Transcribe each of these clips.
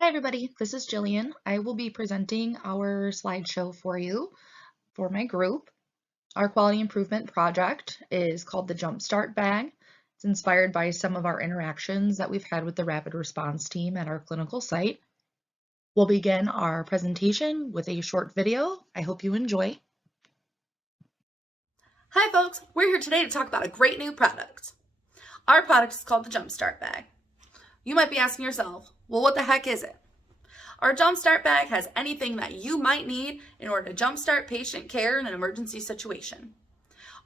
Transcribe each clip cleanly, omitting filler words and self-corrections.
Hi everybody, this is Jillian. I will be presenting our slideshow for you for my group. Our quality improvement project is called the Jumpstart Bag. It's inspired by some of our interactions that we've had with the rapid response team at our clinical site. We'll begin our presentation with a short video. I hope you enjoy. Hi folks, we're here today to talk about a great new product. Our product is called the Jumpstart Bag. You might be asking yourself, well, what the heck is it? Our Jumpstart Bag has anything that you might need in order to jumpstart patient care in an emergency situation.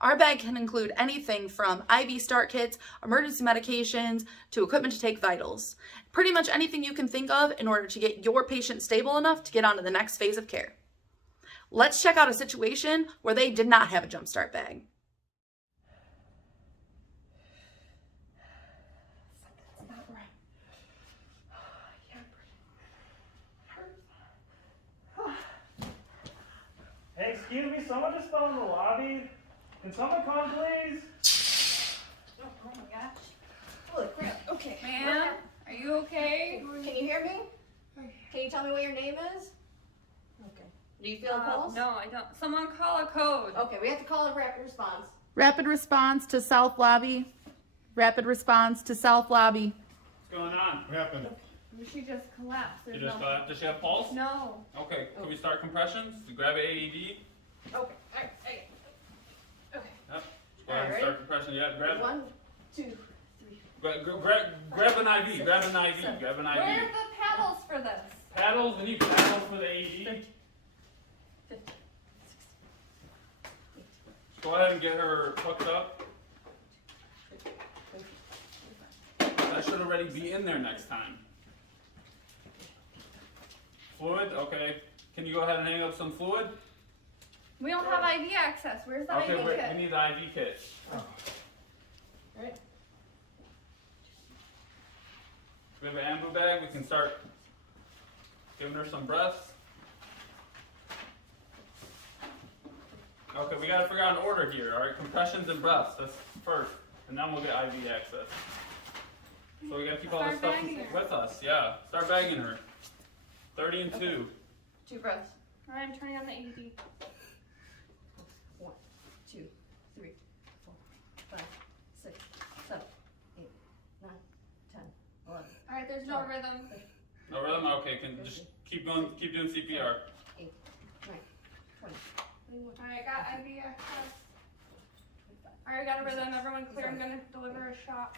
Our bag can include anything from IV start kits, emergency medications, to equipment to take vitals. Pretty much anything you can think of in order to get your patient stable enough to get on to the next phase of care. Let's check out a situation where they did not have a Jumpstart Bag. Hey, excuse me, someone just fell in the lobby. Can someone come, please? Oh my gosh. Holy crap. Okay. Ma'am, are you okay? Can you hear me? Can you tell me what your name is? Okay. Do you feel a pulse? No, I don't. Someone call a code. Okay, we have to call a rapid response. Rapid response to South Lobby. Rapid response to South Lobby. What's going on? What happened? She just collapsed. You just does she have pulse? No. Okay, can we start compressions? Grab an AED. Okay. Alright. Okay. Yep. Go ahead and Alright, start compression. Yeah, grab 1, 2, 3. grab an IV. Grab an IV. Grab an Where are IV. the paddles for this? Paddles. We need paddles for the AED. 50. Go ahead and get her hooked up. That should already be in there next time. Fluid. Okay. Can you go ahead and hang up some fluid? We don't have IV access. Where's the Okay, IV we kit? need the IV kit. Alright. We have an ambu bag. We can start giving her some breaths. Okay, we gotta figure out an order here. All right, compressions and breaths. That's first, and then we'll get IV access. So we gotta keep all this Start stuff bagging her. with us. Yeah, start bagging her. 30 and 2. 2 breaths. Alright, I'm turning on the AED. 1, 2, 3, 4, 5, 6, 7, 8, 9, 10, 11, Alright, there's no rhythm. No rhythm. Okay, can just keep going. Keep doing CPR. 8, 9, 20, 21, Alright, got IV access. 25. Alright, got a rhythm. Everyone clear. I'm gonna deliver a shot.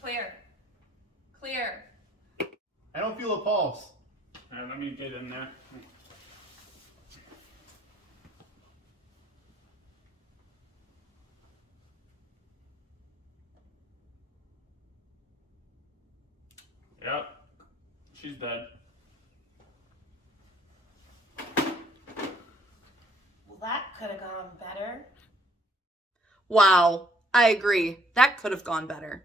Clear. Clear. I don't feel a pulse. All right, let me get in there. Yep, she's dead. Well, that could have gone better. Wow, I agree. That could have gone better.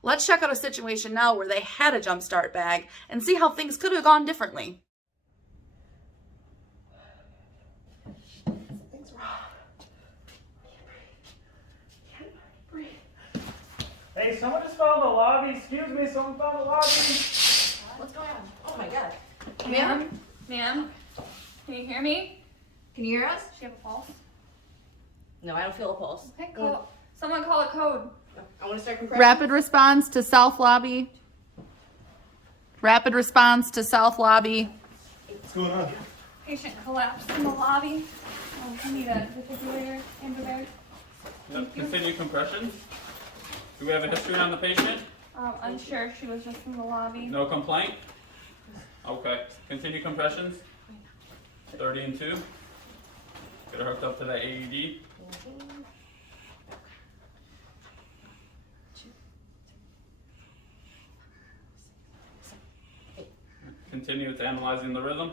Let's check out a situation now where they had a Jumpstart Bag and see how things could have gone differently. Something's wrong. Can't breathe. Hey, someone just fell in the lobby. Excuse me, someone fell in the lobby. What's going on? Oh my god. Ma'am? Ma'am? Can you hear me? Can you hear us? Does she have a pulse? No, I don't feel a pulse. Okay, call. Someone call a code. I want to start compression. Rapid response to South Lobby. Rapid response to South Lobby. What's going on? Patient collapsed in the lobby. I need a defibrillator and a bag. Yep. Continue compressions. Do we have a history on the patient? Unsure. She was just in the lobby. No complaint? Okay. Continue compressions. 30 and 2. Get her hooked up to that AED. Continue with analyzing the rhythm.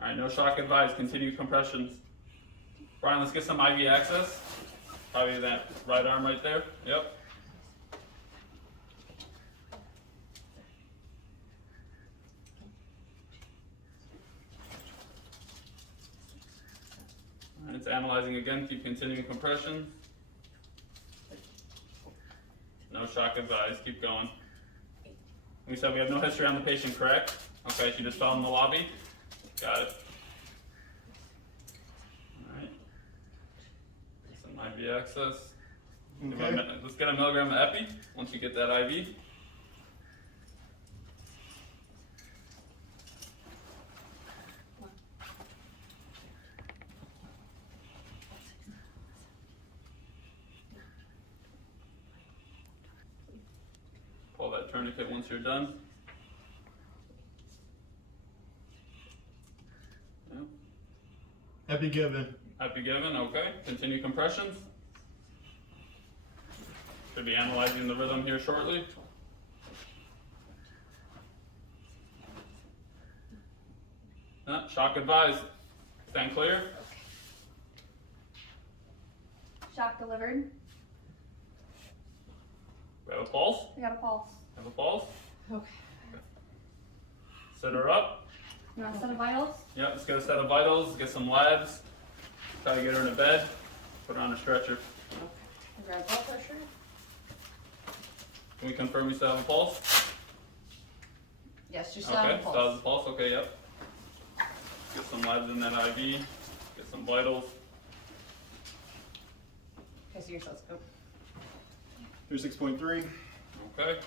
Alright, no shock advised. Continue compressions. Brian, let's get some IV access. Probably that right arm right there. Yep. Alright, it's analyzing again. Keep continuing compressions. No shock advised. Keep going. We said we have no history on the patient, correct? Okay, she just fell in the lobby. Got it. Alright. Some IV access. Okay. Let's get a milligram of epi once you get that IV. Pull that tourniquet once you're done. Epi given. Epi given, okay. Continue compressions. Should be analyzing the rhythm here shortly. Shock advised. Stand clear. Shock delivered. We have a pulse. We got a pulse. Have a pulse. Okay. Sit her up. You want a set of vitals? Yep, let's get a set of vitals, get some labs. Try to get her into bed. Put her on a stretcher. Grab blood pressure. Can we confirm you still have a pulse? Yes, you still have Okay, a pulse. still has a pulse. Okay, yep. Get some labs in that IV. Get some vitals. Okay, so your stethoscope. 36.3. Okay,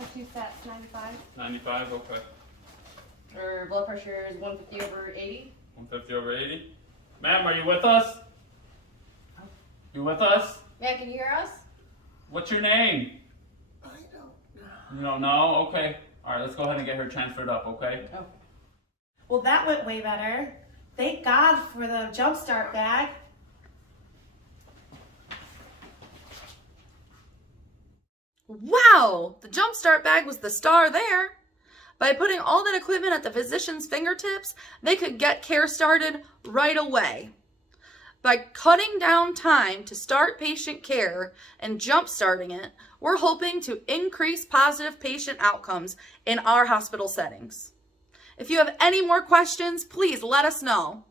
Our two sets, 95. 95. Okay, Her blood pressure is 150/80. 150/80. Ma'am, are you with us? You with us? Yeah, can you hear us? What's your name? I don't know. You don't know? Okay. All right, let's go ahead and get her transferred up. Okay. Okay. Well, that went way better. Thank God for the Jumpstart bag. Wow, the Jumpstart bag was the star there. By putting all that equipment at the physician's fingertips, they could get care started right away. By cutting down time to start patient care and jump-starting it, we're hoping to increase positive patient outcomes in our hospital settings. If you have any more questions, please let us know.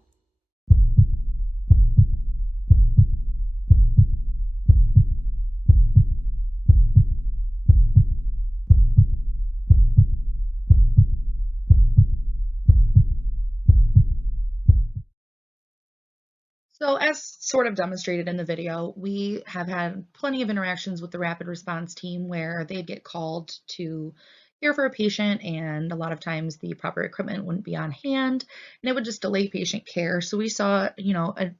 So as sort of demonstrated in the video, we have had plenty of interactions with the rapid response team where they'd get called to care for a patient, and a lot of times the proper equipment wouldn't be on hand and it would just delay patient care. So we saw, a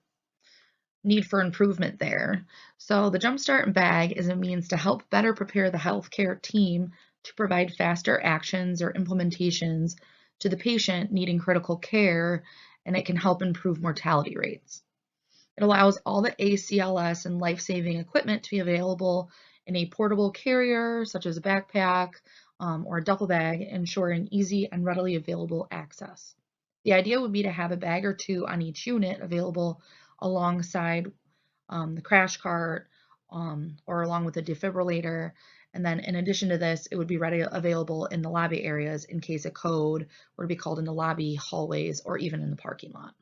need for improvement there. So the Jumpstart bag is a means to help better prepare the healthcare team to provide faster actions or implementations to the patient needing critical care, and it can help improve mortality rates. It allows all the ACLS and life-saving equipment to be available in a portable carrier, such as a backpack or a duffel bag, ensuring easy and readily available access. The idea would be to have a bag or two on each unit available alongside the crash cart or along with a defibrillator. And then in addition to this, it would be available in the lobby areas in case a code were to be called in the lobby, hallways, or even in the parking lot.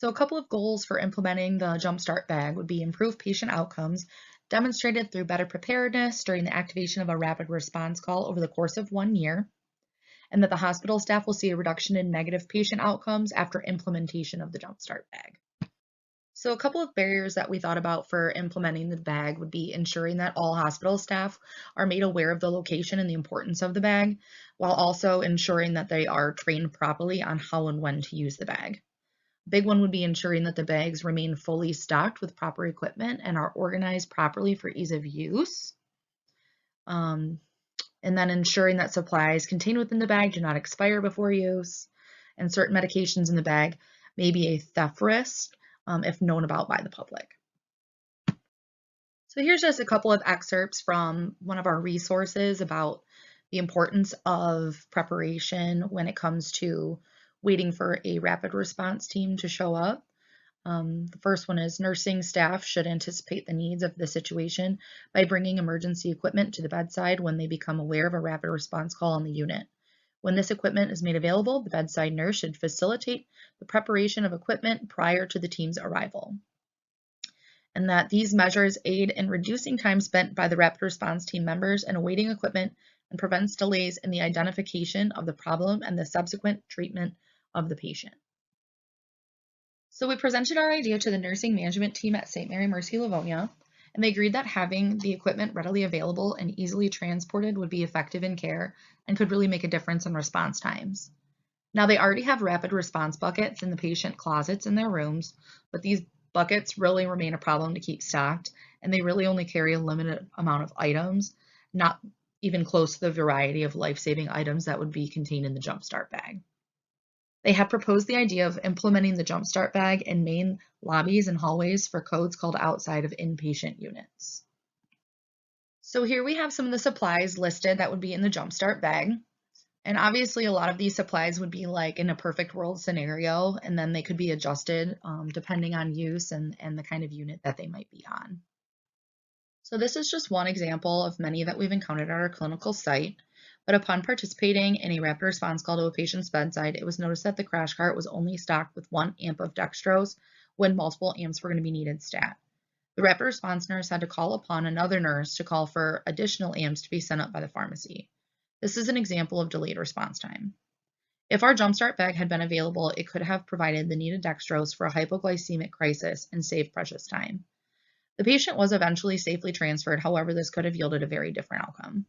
So a couple of goals for implementing the Jumpstart bag would be improve patient outcomes, demonstrated through better preparedness during the activation of a rapid response call over the course of 1 year, and that the hospital staff will see a reduction in negative patient outcomes after implementation of the Jumpstart bag. So a couple of barriers that we thought about for implementing the bag would be ensuring that all hospital staff are made aware of the location and the importance of the bag, while also ensuring that they are trained properly on how and when to use the bag. Big one would be ensuring that the bags remain fully stocked with proper equipment and are organized properly for ease of use. And then ensuring that supplies contained within the bag do not expire before use, and certain medications in the bag may be a theft risk if known about by the public. So here's just a couple of excerpts from one of our resources about the importance of preparation when it comes to waiting for a rapid response team to show up. The first one is nursing staff should anticipate the needs of the situation by bringing emergency equipment to the bedside when they become aware of a rapid response call on the unit. When this equipment is made available, the bedside nurse should facilitate the preparation of equipment prior to the team's arrival. and that these measures aid in reducing time spent by the rapid response team members in awaiting equipment and prevents delays in the identification of the problem and the subsequent treatment of the patient. So we presented our idea to the nursing management team at St. Mary Mercy Livonia, and they agreed that having the equipment readily available and easily transported would be effective in care and could really make a difference in response times. Now, they already have rapid response buckets in the patient closets in their rooms, but these buckets really remain a problem to keep stocked, and they really only carry a limited amount of items, not even close to the variety of life-saving items that would be contained in the Jumpstart bag. They had proposed the idea of implementing the Jumpstart bag in main lobbies and hallways for codes called outside of inpatient units. So here we have some of the supplies listed that would be in the Jumpstart bag. And obviously a lot of these supplies would be like in a perfect world scenario, and then they could be adjusted depending on use and the kind of unit that they might be on. So this is just one example of many that we've encountered at our clinical site, but upon participating in a rapid response call to a patient's bedside, it was noticed that the crash cart was only stocked with 1 amp of dextrose when multiple amps were going to be needed stat. The rapid response nurse had to call upon another nurse to call for additional amps to be sent up by the pharmacy. This is an example of delayed response time. If our Jumpstart bag had been available, it could have provided the needed dextrose for a hypoglycemic crisis and saved precious time. The patient was eventually safely transferred, however, this could have yielded a very different outcome.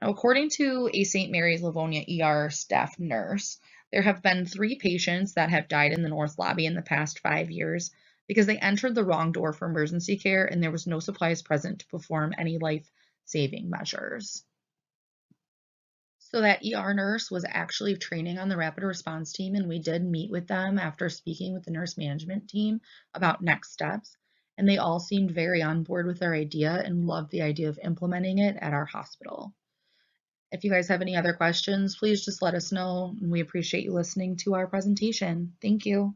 Now, according to a St. Mary's Livonia ER staff nurse, there have been 3 patients that have died in the North Lobby in the past 5 years because they entered the wrong door for emergency care and there was no supplies present to perform any life-saving measures. So that ER nurse was actually training on the rapid response team, and we did meet with them after speaking with the nurse management team about next steps, and they all seemed very on board with our idea and loved the idea of implementing it at our hospital. If you guys have any other questions, please just let us know, and we appreciate you listening to our presentation. Thank you.